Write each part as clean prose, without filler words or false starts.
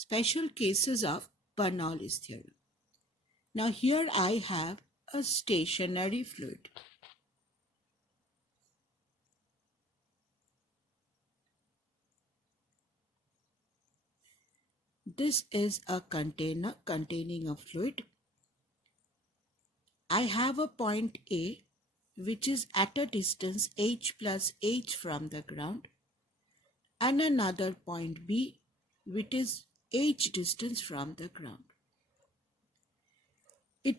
special cases of Bernoulli's theorem. Now here I have a stationary fluid. This is a container containing a fluid. I have a point A which is at a distance h plus h from the ground, and another point B which is h distance from the ground.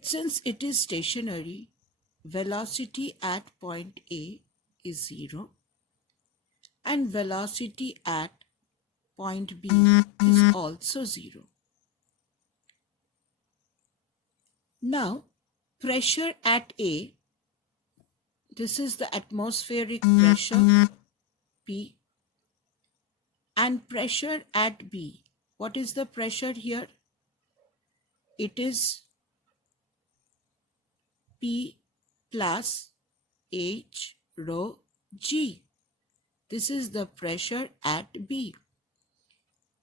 Since it is stationary, velocity at point A is 0 and velocity at point B is also 0. Now, pressure at A, this is the atmospheric pressure P, and pressure at B. What is the pressure here? It is P plus H rho G. This is the pressure at B.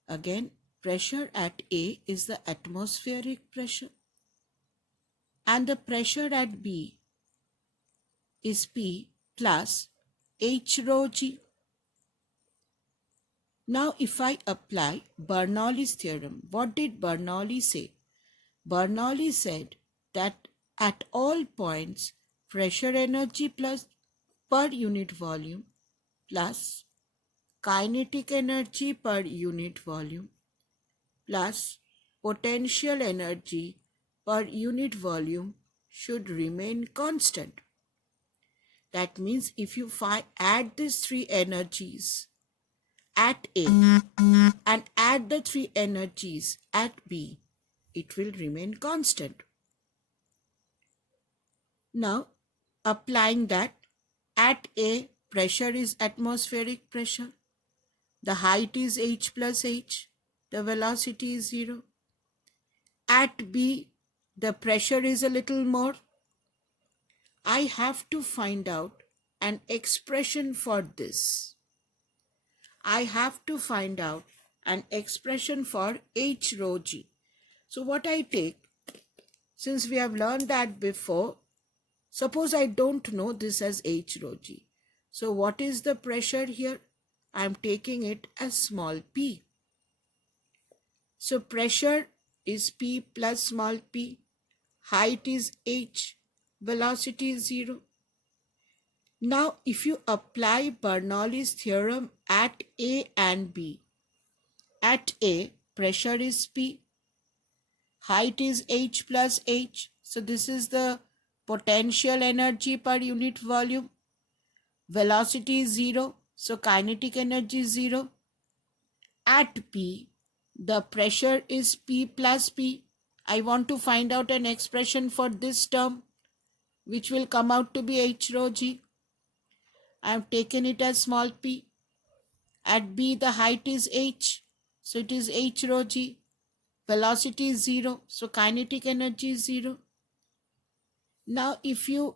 Again, pressure at A is the atmospheric pressure, and the pressure at B is P plus H rho G. Now if I apply Bernoulli's theorem, what did Bernoulli say? Bernoulli said that at all points, pressure energy plus per unit volume plus kinetic energy per unit volume plus potential energy per unit volume should remain constant. That means if you add these three energies at A and add the three energies at B, it will remain constant. Now, applying that, at A, pressure is atmospheric pressure. The height is h plus h. The velocity is 0. At B, the pressure is a little more. I have to find out an expression for this. I have to find out an expression for h rho g. So what I take, since we have learned that before, suppose I don't know this as h rho g. So what is the pressure here? I am taking it as small p. So pressure is p plus small p, height is h, velocity is 0. Now if you apply Bernoulli's theorem at A and B, at A pressure is p, height is h plus h, so this is the potential energy per unit volume, velocity is 0, so kinetic energy is 0. At B, the pressure is P plus P. I want to find out an expression for this term, which will come out to be h rho g. I have taken it as small p. At B, the height is h, so it is h rho g. Velocity is 0, so kinetic energy is 0. Now, if you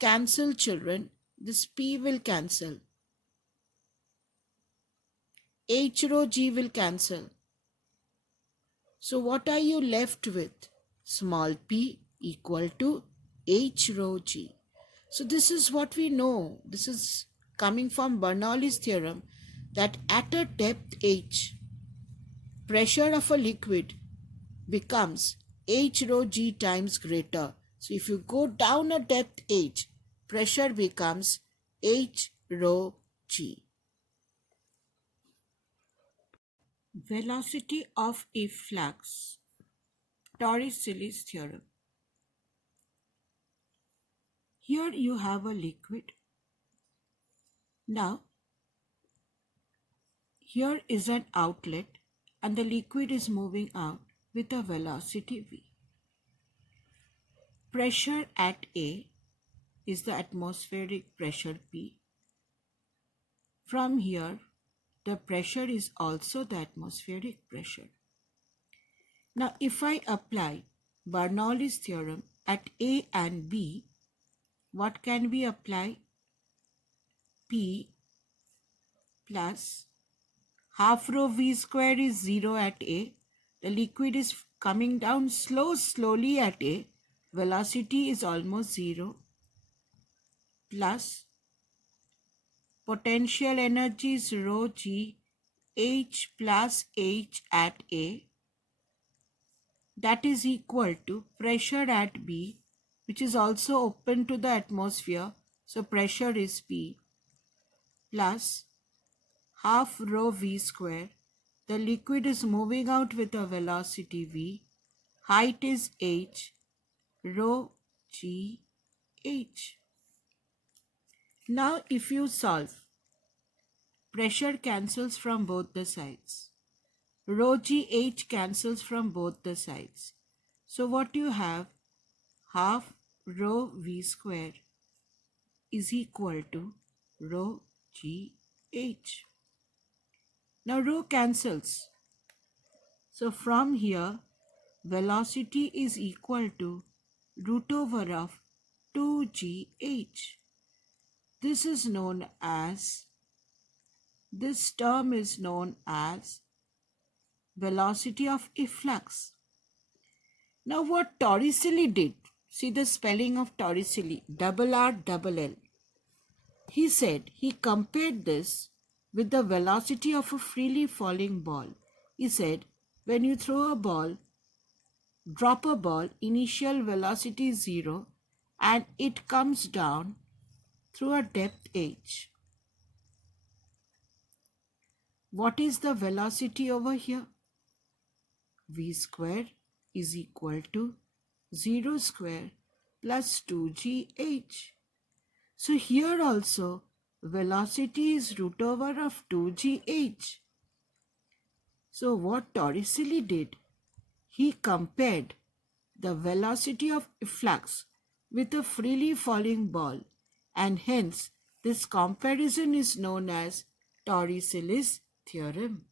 cancel, children, this p will cancel. H rho g will cancel. So what are you left with? Small p equal to h rho g. So this is what we know. This is coming from Bernoulli's theorem that at a depth h, pressure of a liquid becomes h rho g times greater. So if you go down a depth h, pressure becomes h rho g. Velocity of efflux, Torricelli's theorem. Here you have a liquid. Now, here is an outlet and the liquid is moving out with a velocity v. Pressure at A is the atmospheric pressure P. From here, the pressure is also the atmospheric pressure. Now, if I apply Bernoulli's theorem at A and B, what can we apply? P plus half rho v square is 0 at A, The liquid is coming down slowly at a velocity is almost zero, plus potential energy is rho g h plus h at A, that is equal to pressure at B, which is also open to the atmosphere, so pressure is P, plus half rho V square. The liquid is moving out with a velocity V, height is h, rho g h. Now if you solve, pressure cancels from both the sides. Rho g h cancels from both the sides. So what you have, half rho v square is equal to rho g h. Now rho cancels. So from here, velocity is equal to root over of 2gh. This is known as, this term is known as velocity of efflux. Now what Torricelli did, see the spelling of Torricelli, double R double L. He said he compared this with the velocity of a freely falling ball. He said when you throw a ball, drop a ball, initial velocity is 0 and it comes down through a depth h. What is the velocity over here? V square is equal to 0 square plus 2gh. So here also velocity is root over of 2gh. So what Torricelli did, he compared the velocity of efflux with a freely falling ball, and hence this comparison is known as Torricelli's theorem.